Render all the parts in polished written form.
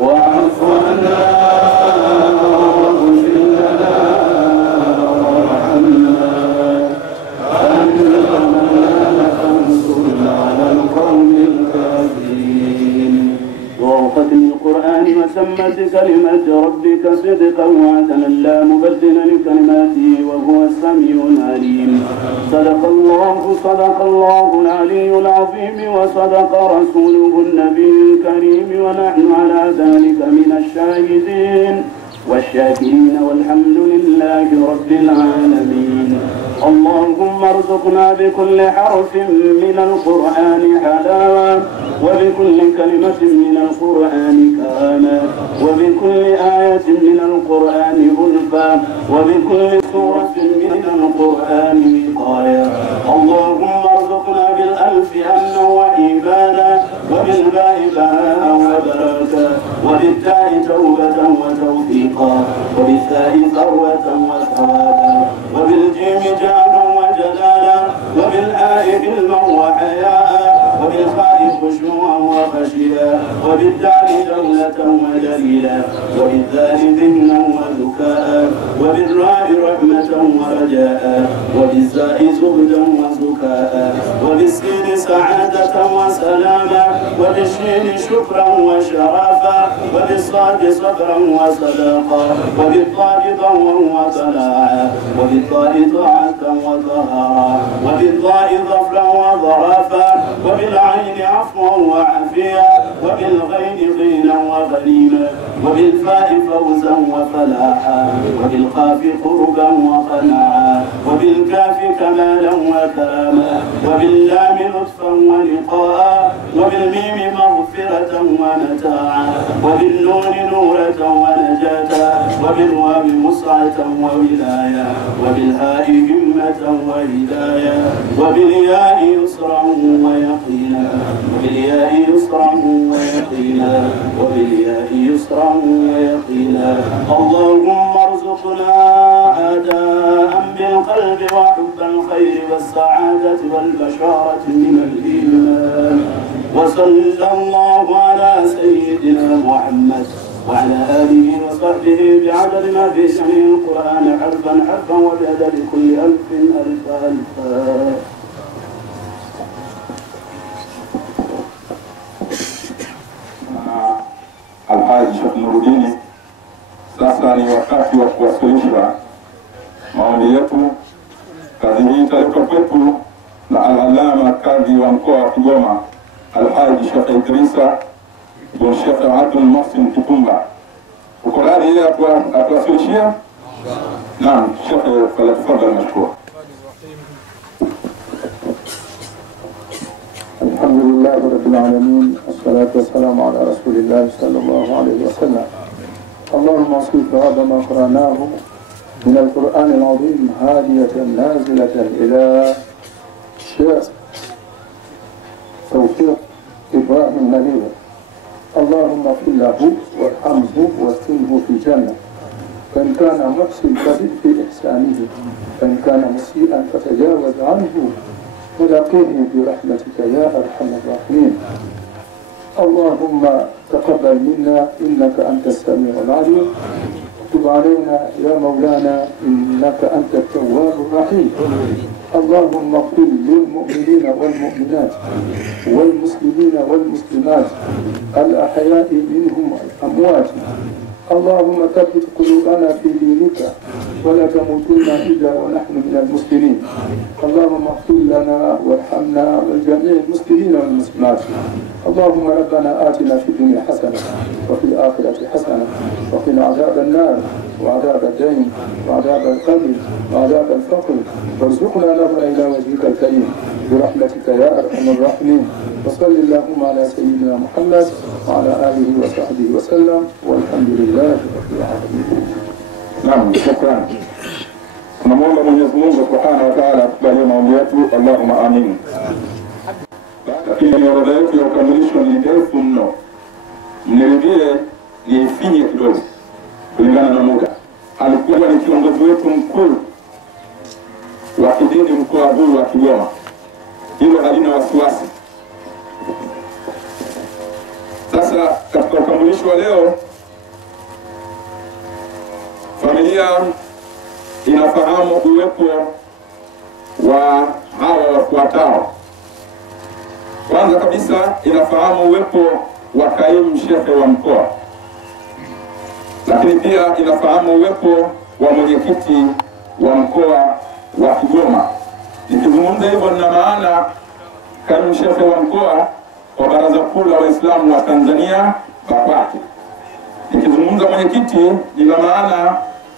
واعف عنا واغفر لنا وارحمنا أنت مولانا فانصرنا على القوم الكافرين. وختم القرآن وتمت كلمة ربك صدقا وعدلا لا مبدل لكلماته وهو السميع العليم. صدق الله العلي العظيم وصدق رسوله النبي الكريم ونحن على ذلك من الشاهدين والشاكرين والحمد لله رب العالمين. اللهم ارزقنا بكل حرف من القرآن حلاوة وبكل كلمة من القرآن كرامة وبكل آية من القرآن ألفا وبكل سورة من القرآن وقاية. اللهم ارزقنا بالألف أمنا وإيمانا وبالباء بهاء وبركة وبالتاء توبة وتوفيقا وبالثاء ثروة وثوابا وبالجيم جهلا وجلالا وبالآء علما وحياء وبالخاء خشوعا وخشيا وبالدال دولة ودليلا وبالذال ذهنا وذكاء وبالراء رحمة ورجاء وبالزاء زهدا وزكاء وبالسين سعادة وسلاما وبالشين شكرا وشرافا وبالصاد صبرا وصداقا وبالطاء ضوا وطلاعا وبالطاء طاعة وطهارا وبالضاء ظفرا وظرافا وبالعين عفوا وعافيا وبالغين غينا وغنيما وبالفاء فوزا وفلاحا وبالقاف قربا وقناعا وبالكاف كمالا وكراما وباللام لطفا ولقاء وبالميم مغفرة ومتاعا وبالنون نورة ونجاة وبالواو مسعة وولاية وبالهاء همة وهداية وبالياء يسرا ويقينا وبالياء يسرا ويقينا وبالياء يسرا ويقينا. اللهم ارزقنا أداء بالقلب وحب الخير والسعادة والبشارة من الإيمان. وصلى الله على سيدنا محمد وعلى آله وصحبه بعدد ما في جميع القرآن حرفا حرفا وبعدد كل ألف ألفا ألفا. Alhaji Sheikh Nuruddin, sasa ni wakati wa kuwasilisha maombi yetu. Kazi hii italetwa kwetu na al-Allama kadhi wa mkoa wa Kigoma Alhaji Sheikh Idrisa bin Sheikh Abdul Muhsin Kitumba. Uko radhi yeye atuwasilishia? Naam, Sheikh falyatafadhal mashkur. الحمد لله رب العالمين والصلاة والسلام على رسول الله صلى الله عليه وسلم. اللهم اصل ثواب ما قرأناه من القرآن العظيم هادية نازلة إلى الشيخ توفيق إبراهيم نبيل. اللهم اغفر له وارحمه واسكنه في الجنة، فإن كان محسن فزد في إحسانه، فإن كان مسيئا فتجاوز عنه ولقيه برحمتك يا أرحم الراحمين. اللهم تقبل منا إنك أنت السميع العليم، تب علينا يا مولانا إنك أنت التواب الرحيم. اللهم اغفر للمؤمنين والمؤمنات والمسلمين والمسلمات الأحياء منهم والأموات. اللهم ثبت قلوبنا في دينك ولا تموتن إلا ونحن من المسلمين. اللهم اغفر لنا وارحمنا والجميع المسلمين والمسلمات. اللهم ربنا آتنا في الدنيا حسنة وفي الآخرة حسنة وقنا عذاب النار وعذاب الدين وعذاب القبر وعذاب الفقر، وارزقنا نظر إلى وجهك الكريم برحمتك يا أرحم الراحمين. وصل اللهم على سيدنا محمد وعلى آله وصحبه وسلم والحمد لله رب العالمين. Naam, shukran. Tunamwomba Mwenyezi Mungu Subhanahu wa Ta'ala atukubalie maombi yetu. Allahumma amin. Lakini orodha yetu ya ukamilisho ni ndefu mno. Mniridhie niifinye kidogo kulingana na muda. Alikuwa ni kiongozi wetu mkuu wa kidini mkoa huu wa Kigoma. Hilo halina wasiwasi. Sasa katika ukamilisho wetu wa leo, familia inafahamu uwepo wa hawa wafuatao. Kwanza kabisa inafahamu uwepo wa kaimu shehe wa mkoa, lakini pia inafahamu uwepo wa mwenyekiti wa mkoa wa Kigoma. Nikizungumza hivyo nina maana kaimu shehe wa mkoa wa Baraza Kuu la Waislamu wa Tanzania BAKWATA. Nikizungumza mwenyekiti nina maana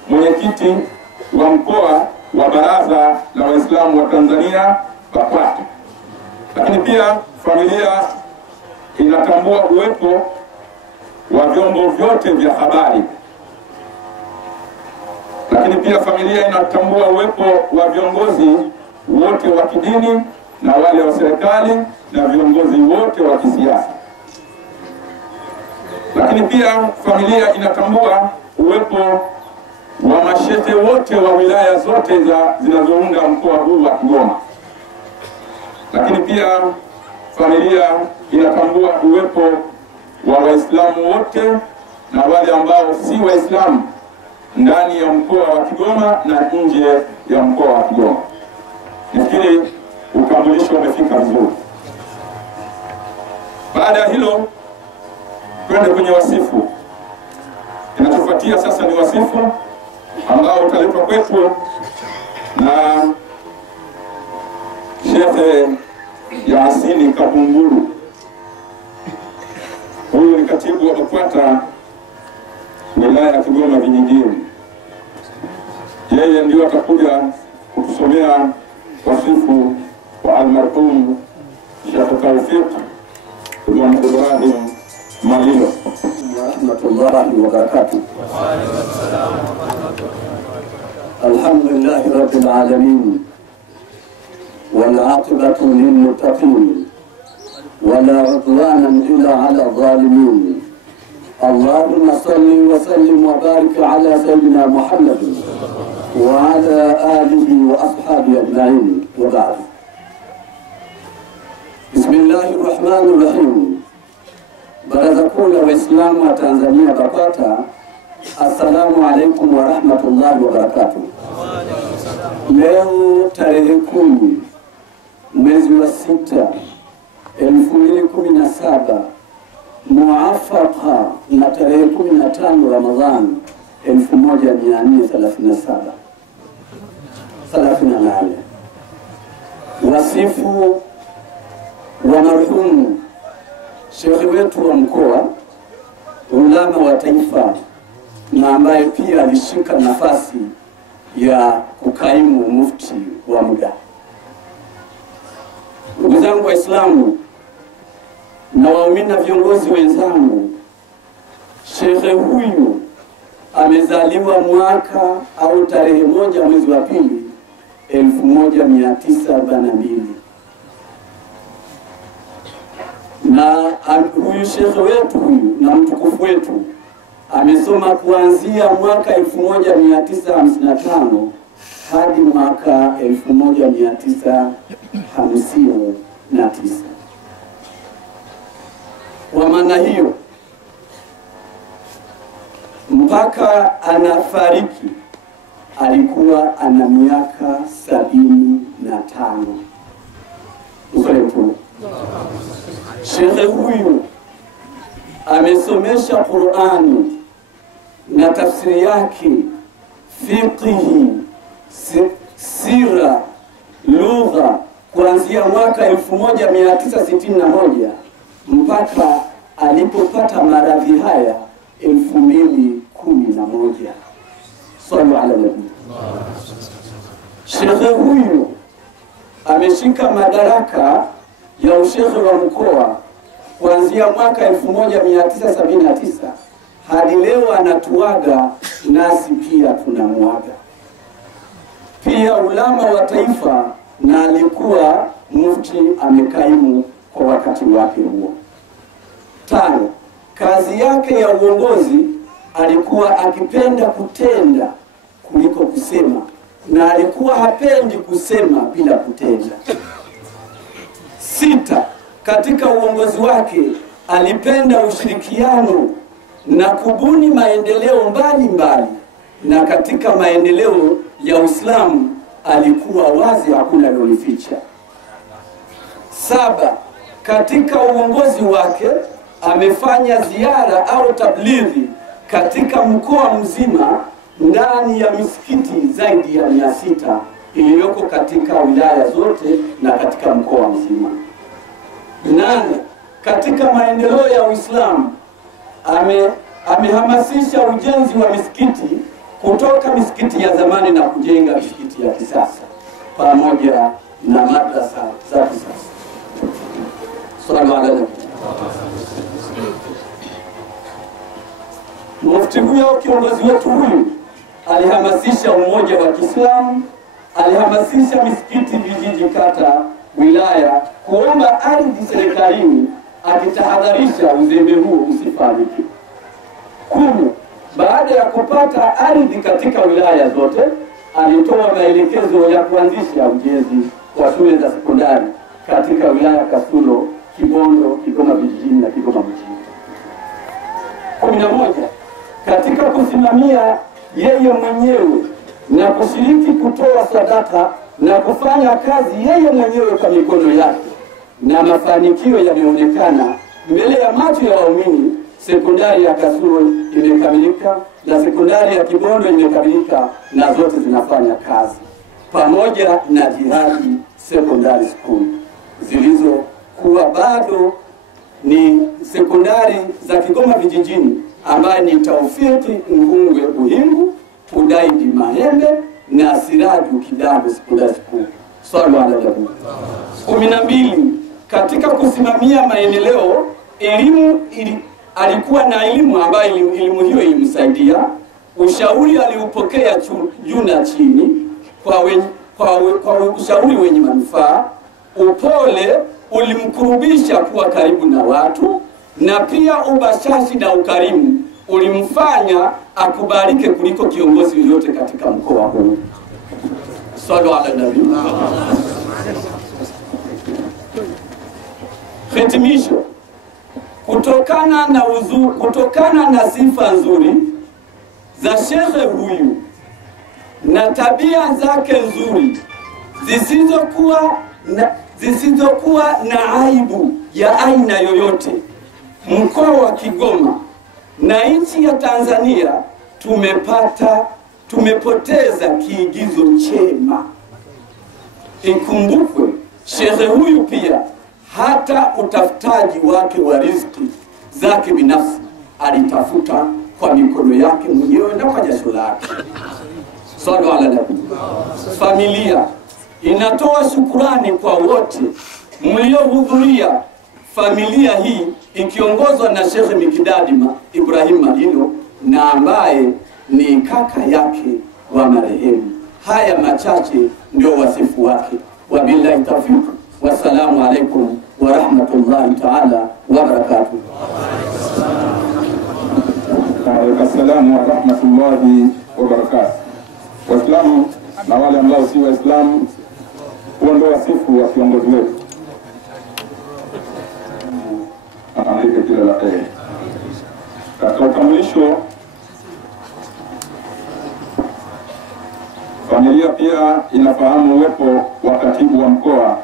mwenyekiti wa mkoa wa Baraza la Waislamu wa Tanzania BAKWATA. Lakini pia familia inatambua uwepo wa vyombo vyote vya habari. Lakini pia familia inatambua uwepo wa viongozi wote wa kidini na wale wa serikali na viongozi wote wa kisiasa. Lakini pia familia inatambua uwepo wa mashehe wote wa wilaya zote zinazounga mkoa huu wa Kigoma. Lakini pia familia inatambua uwepo wa Waislamu wote na wale ambao si Waislamu ndani ya mkoa wa Kigoma na nje ya mkoa wa Kigoma. Nafikiri utambulisho umefika vizuri. Baada ya hilo twende kwenye wasifu. Kinachofuatia sasa ni wasifu ambao utaletwa kwetu na Sheikh Yasin Kabunguru. Huyu ni katibu wa BAKWATA wilaya ya Kigoma vijijini. Yeye ndio atakuja kutusomea wasifu wa almarhum Sheikh Tawfik ibn Ibrahim Malilo. Rahmatullahi wa barakatuh. Alhamdulillahi rabbil alamin. والعاقبة للمتقين ولا عدوان إلا على الظالمين. اللهم صل وسلم وبارك على سيدنا محمد وعلى آله وأصحابه أجمعين وبعد. بسم الله الرحمن الرحيم. Baraza Kuu la Waislamu wa Tanzania BAKWATA, assalamu alaikum wa rahmatullahi wa barakatuh. Leo tarehe 10 mwezi wa 6 2017 muafaka na tarehe 15 Ramadhan 1438. Wasifu wa marhumu shekhi wetu wa mkoa, ulama wa taifa, na ambaye pia alishika nafasi ya kukaimu mufti wa muda. Ndugu zangu Waislamu na waumini na viongozi wenzangu, shekhe huyu amezaliwa mwaka au tarehe 1 mwezi wa 2 1942. Na huyu shekhe wetu huyu na mtukufu wetu amesoma kuanzia mwaka 1955 hadi mwaka 1959. Kwa maana hiyo mpaka anafariki alikuwa ana miaka 75. Ukweli. Shekhe huyu amesomesha Qur'ani na tafsiri yake, fiqhi, sira, lugha kuanzia mwaka 1961 mpaka alipopata maradhi haya 2011. Sallu ala nabii. Shekhe huyu ameshika madaraka ya ushekhe wa mkoa kuanzia mwaka 1979 hadi leo anatuaga, nasi pia tunamuaga. Pia ulama wa taifa, na alikuwa mufti amekaimu kwa wakati wake huo. 5. Kazi yake ya uongozi, alikuwa akipenda kutenda kuliko kusema, na alikuwa hapendi kusema bila kutenda. 6. Katika uongozi wake alipenda ushirikiano na kubuni maendeleo mbalimbali, na katika maendeleo ya Uislamu alikuwa wazi, hakuna lolificha. 7. Katika uongozi wake amefanya ziara au tablighi katika mkoa mzima ndani ya misikiti zaidi ya 600 iliyoko katika wilaya zote na katika mkoa mzima. 8. Katika maendeleo ya Uislamu amehamasisha ujenzi wa misikiti kutoka misikiti ya zamani na kujenga misikiti ya kisasa pamoja na madrasa za kisasa. Sallallahu alaihi wasallam. Mufti huyo, kiongozi wetu huyu, alihamasisha umoja wa Kiislamu, alihamasisha misikiti, vijiji, kata, wilaya kuomba ardhi serikalini, akitahadharisha uzembe huo usifanyike. 10. Baada ya kupata ardhi katika wilaya zote, alitoa maelekezo ya kuanzisha ujenzi wa shule za sekondari katika wilaya Kasulo, Kibondo, Kigoma vijijini na Kigoma mjini. 11. Katika kusimamia yeye mwenyewe na kushiriki kutoa sadaka na kufanya kazi yeye mwenyewe kwa mikono yake, na mafanikio yameonekana mbele ya macho ya waumini. Sekondari ya Kasulo imekamilika na sekondari ya Kibondo imekamilika, na zote zinafanya kazi, pamoja na Jihadi Secondary School zilizokuwa bado ni sekondari za Kigoma vijijini, ambaye ni Taufiki Ngungwe Buhingu, Udaidi Mahembe na Siraju Kidabo Secondary School. Sallallahu alaihi wasallam. 12. Katika kusimamia maendeleo elimu alikuwa na elimu ambayo elimu hiyo ilimsaidia. Ushauri aliupokea juu na chini kwa ushauri wenye manufaa. Upole ulimkurubisha kuwa karibu na watu, na pia ubashashi na ukarimu ulimfanya akubalike kuliko kiongozi yoyote katika mkoa huu. Sallallahu alaihi wasallam. Hitimisho. Kutokana na sifa nzuri za shekhe huyu na tabia zake nzuri zisizokuwa na aibu ya aina yoyote, mkoa wa Kigoma na nchi ya Tanzania tumepoteza kiigizo chema. Ikumbukwe shekhe huyu pia hata utafutaji wake wa riziki zake binafsi alitafuta kwa mikono yake mwenyewe na kwa jasho lake. Sallallahu alaihi wasallam. Familia inatoa shukrani kwa wote mliohudhuria. Familia hii ikiongozwa na Sheikh Mikdadi Ibrahim Malilo, na ambaye ni kaka yake wa marehemu. Haya machache ndio wasifu wake. Wabillahi tawfiq. Wassalamu alaikum wa rahmatullahi ta'ala wa barakatuh. Assalamu wa rahmatullahi wa barakatuh. Waislamu na wale ambao si Waislamu, huo ndio wasifu wa kiongozi wetu. Amalipe kila la kheri. Katika ukamilisho, familia pia inafahamu uwepo wa katibu wa mkoa,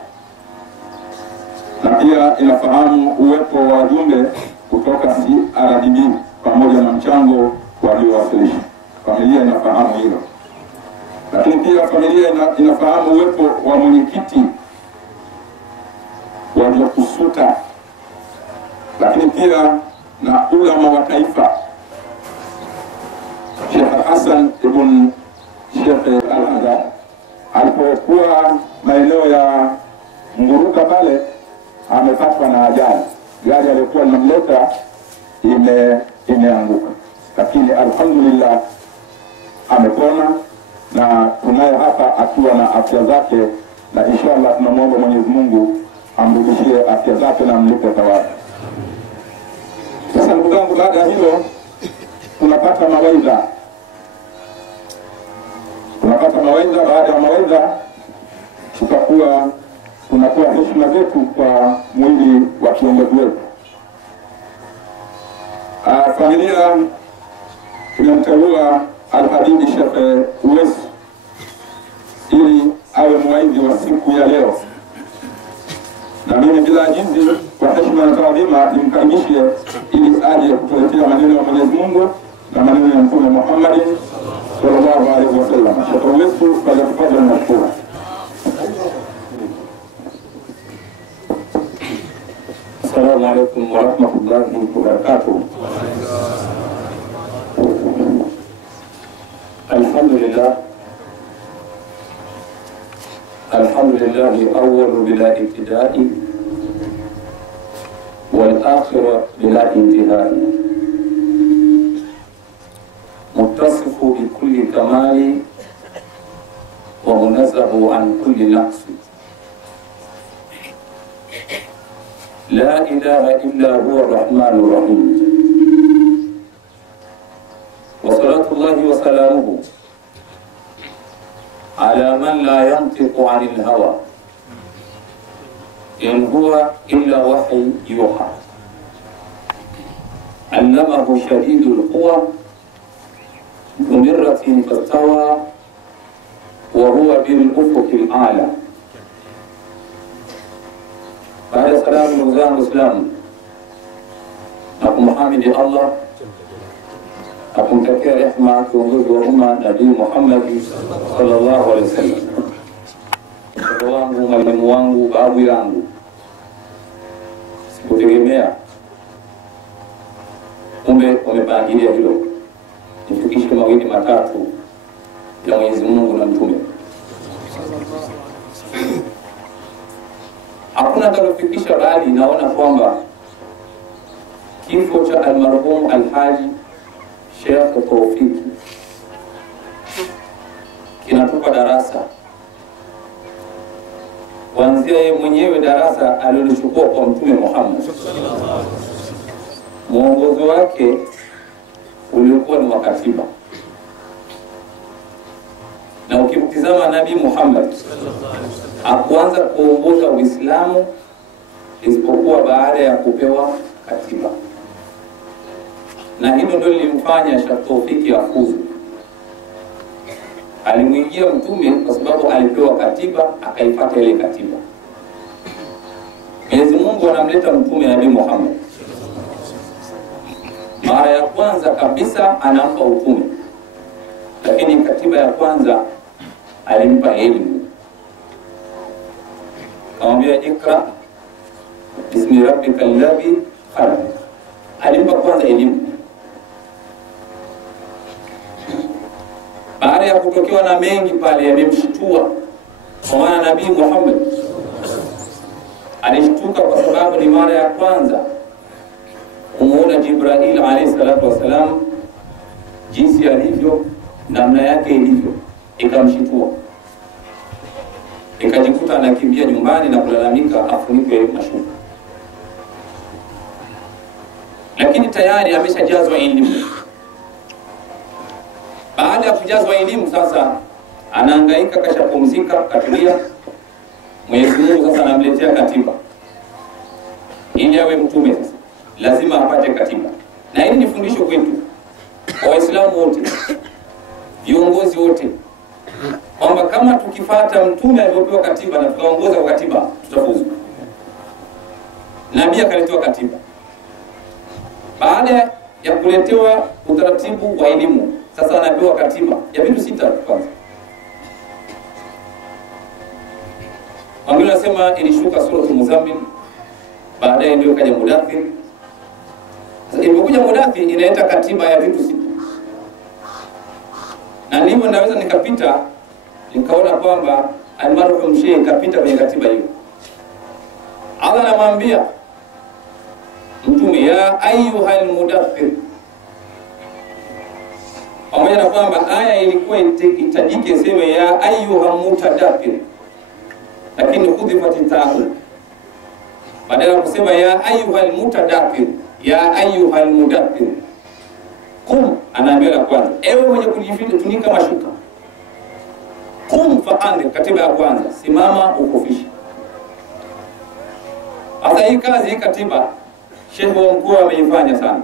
na pia inafahamu uwepo wa wajumbe kutoka CRDB pamoja na mchango waliowasilisha. Familia inafahamu hilo. Lakini pia familia inafahamu uwepo wa mwenyekiti waliokusuta, lakini pia na ulama wa taifa Sheikh Hassan ibn Sheikh Al-Azhar alipokuwa maeneo ya Nguruka pale, amepatwa na ajali. Gari aliyokuwa linamleta imeanguka, lakini alhamdulillah amepona, na tunaye hapa akiwa na afya zake, na inshallah tunamwomba Mwenyezi Mungu amrudishie afya zake na amlipe thawabu. Sasa ndugu zangu, baada ya hilo tunapata mawaidha. Baada ya mawaidha tunakuwa heshima zetu kwa mwili wa kiongozi wetu. Familia imemteua Al-Habibi Sheikh Uwais ili awe mwaidhi wa siku ya leo, na mimi bila ajizi kwa heshima na taadhima nimkaribishe ili aje kutuletea maneno ya Mwenyezi Mungu na maneno ya Mtume Muhammad sallallahu alaihi wasallam. Sheikh Uwais falyatafadhal mashkura. Assalamu alaikum warahmatullahi wabarakatuh. Alhamdulillah awwalu bila ibtidai wal akhiru bila intihai, muttasifu bi kulli kamali wa munazzahu an kulli naqsi. La ilaha illa huwa ar-rahmanur rahim. Wa salatullahi wa salamuhu ala man la yantiqu 'anil hawa in huwa illa wahyu yuha. Allamahu shadidul quwa dhu mirratin fastawa wa huwa bil ufuqil a'la. Baada salamu ndugu zangu Waislamu, na kumhamidi Allah na kumtakia rehema kiongozi wa umma Nabii Muhammad sallallahu alaihi wasallam, mtoto wangu, mwalimu wangu, babu yangu. Sikutegemea kumbe umepangilia hilo nifikishe mawili matatu ya Mwenyezi Mungu na Mtume. Hakuna atakayefikisha, bali naona kwamba kifo cha almarhum Alhaji Sheikh Tawfiki kinatupa darasa, kuanzia yeye mwenyewe darasa alilochukua kwa Mtume Muhammad. Mwongozo wake ulikuwa ni wakatiba, na ukimtizama Nabii Muhammad hakuanza kuongoza Uislamu isipokuwa baada ya kupewa katiba, na hilo ndio lilimfanya Sheikh Tawfiki afuzu. Alimwingia Mtume kwa sababu alipewa katiba, akaifuata ile katiba. Mwenyezi Mungu anamleta Mtume Nabii Muhammad, mara ya kwanza kabisa anampa utume, lakini katiba ya kwanza alimpa elimu. Akamwambia ikra bismi rabbika alladhi khalaq. Alimpa kwanza elimu. Baada ya kutokewa na mengi pale yamemshtua, kwa maana Nabii Muhammad alishtuka kwa sababu ni mara ya kwanza kumuona Jibril alayhi salatu wasalam, jinsi alivyo, namna yake ilivyo, ikamshtua. Ikajikuta anakimbia nyumbani na kulalamika afunikwe na shuka. Lakini tayari ameshajazwa elimu. Baada ya kujazwa elimu sasa anahangaika, kashapumzika, katulia. Mwenyezi Mungu sasa anamletea katiba. Ili awe mtume sasa lazima apate katiba. Na hili ni fundisho kwetu, kwa Waislamu wote, viongozi wote, kwamba kama tukifuata Mtume aliyopewa katiba na tukaongoza kwa katiba tutafuzu. Nabii akaletewa katiba. Baada ya kuletewa utaratibu wa elimu, sasa anapewa katiba ya vitu 6 kwanza. Wengine wanasema ilishuka sura Muzammil, baadaye ndio kaja Mudaththir. Sasa ilipokuja Mudaththir inaleta katiba ya vitu 6. Na ndivyo naweza nikapita nikaona kwamba almarhum Sheikh kapita kwenye katiba hiyo. Allah anamwambia Mtume, ya ayyuhal mudaththir. Pamoja na kwamba aya ilikuwa itajike sema ya ayyuhal mutadaththir, lakini hudhifat ta'ul. Badala ya kusema ya ayyuhal mutadaththir, ya ayyuhal mudaththir. Kum, anaambia kwanza, ewe mwenye kujifunika mashuka. Kum fa'andir, katiba ya kwanza, simama ukufisha. Hata hii kazi, hii katiba Sheikh wa mkoa ameifanya sana.